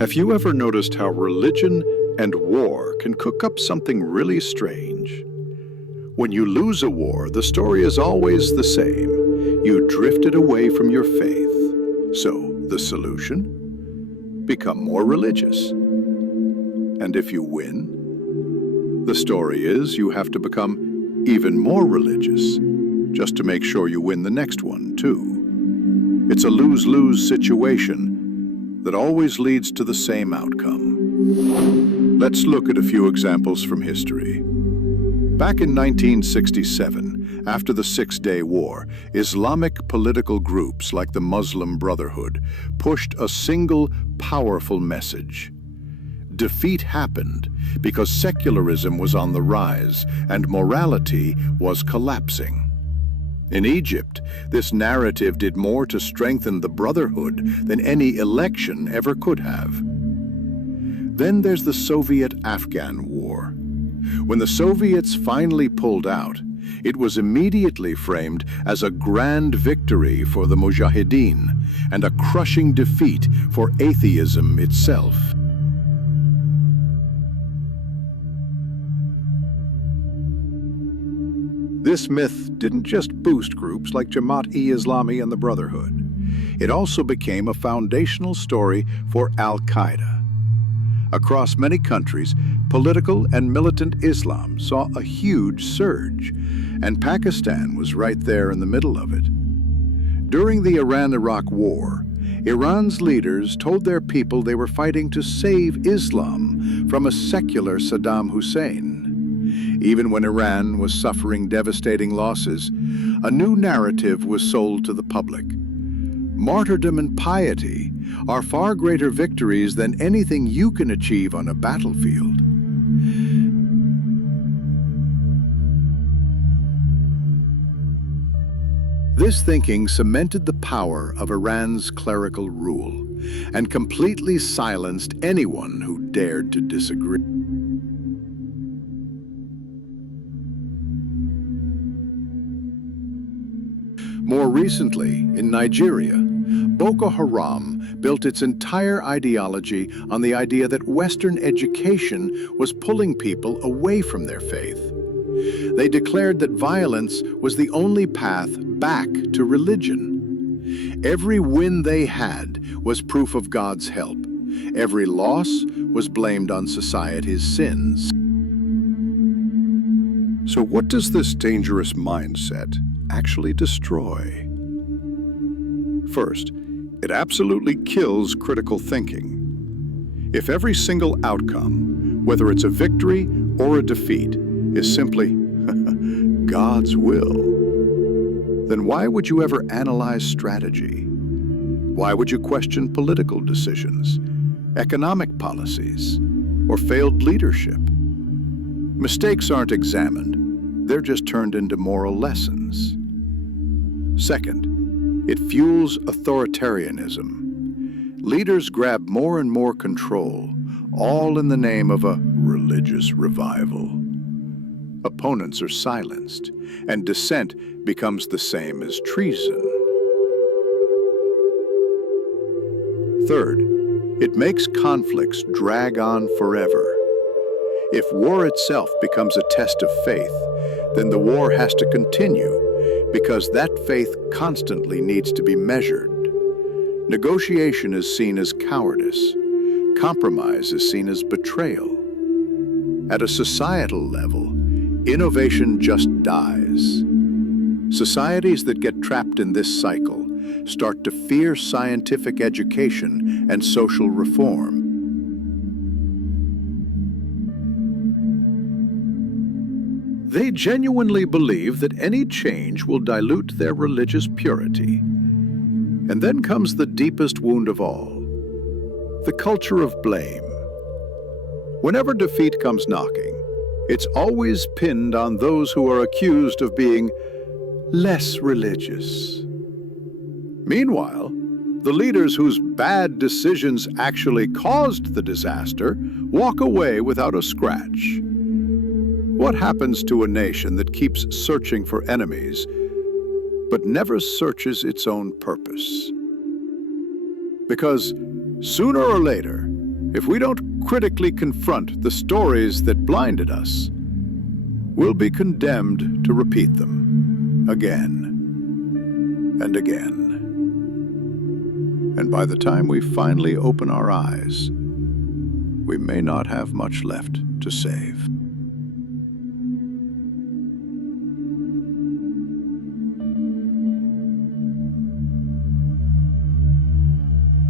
Have you ever noticed how religion and war can cook up something really strange? When you lose a war, the story is always the same. You drifted away from your faith. So, the solution? Become more religious. And if you win, the story is you have to become even more religious, just to make sure you win the next one, too. It's a lose-lose situation that always leads to the same outcome. Let's look at a few examples from history. Back in 1967, after the Six-Day War, Islamic political groups like the Muslim Brotherhood pushed a single powerful message. Defeat happened because secularism was on the rise and morality was collapsing. In Egypt, this narrative did more to strengthen the Brotherhood than any election ever could have. Then there's the Soviet-Afghan War. When the Soviets finally pulled out, it was immediately framed as a grand victory for the Mujahideen and a crushing defeat for atheism itself. This myth didn't just boost groups like Jamaat-e-Islami and the Brotherhood. It also became a foundational story for Al-Qaeda. Across many countries, political and militant Islam saw a huge surge, and Pakistan was right there in the middle of it. During the Iran-Iraq War, Iran's leaders told their people they were fighting to save Islam from a secular Saddam Hussein. Even when Iran was suffering devastating losses, a new narrative was sold to the public. Martyrdom and piety are far greater victories than anything you can achieve on a battlefield. This thinking cemented the power of Iran's clerical rule and completely silenced anyone who dared to disagree. More recently, in Nigeria, Boko Haram built its entire ideology on the idea that Western education was pulling people away from their faith. They declared that violence was the only path back to religion. Every win they had was proof of God's help. Every loss was blamed on society's sins. So what does this dangerous mindset actually destroy? First, it absolutely kills critical thinking. If every single outcome, whether it's a victory or a defeat, is simply God's will, then why would you ever analyze strategy? Why would you question political decisions, economic policies, or failed leadership? Mistakes aren't examined, they're just turned into moral lessons. Second, it fuels authoritarianism. Leaders grab more and more control, all in the name of a religious revival. Opponents are silenced, and dissent becomes the same as treason. Third, it makes conflicts drag on forever. If war itself becomes a test of faith, then the war has to continue, because that faith constantly needs to be measured. Negotiation is seen as cowardice. Compromise is seen as betrayal. At a societal level, innovation just dies. Societies that get trapped in this cycle start to fear scientific education and social reform. They genuinely believe that any change will dilute their religious purity. And then comes the deepest wound of all, the culture of blame. Whenever defeat comes knocking, it's always pinned on those who are accused of being less religious. Meanwhile, the leaders whose bad decisions actually caused the disaster walk away without a scratch. What happens to a nation that keeps searching for enemies, but never searches its own purpose? Because sooner or later, If we don't critically confront the stories that blinded us, we'll be condemned to repeat them again and again. And by the time we finally open our eyes, we may not have much left to save.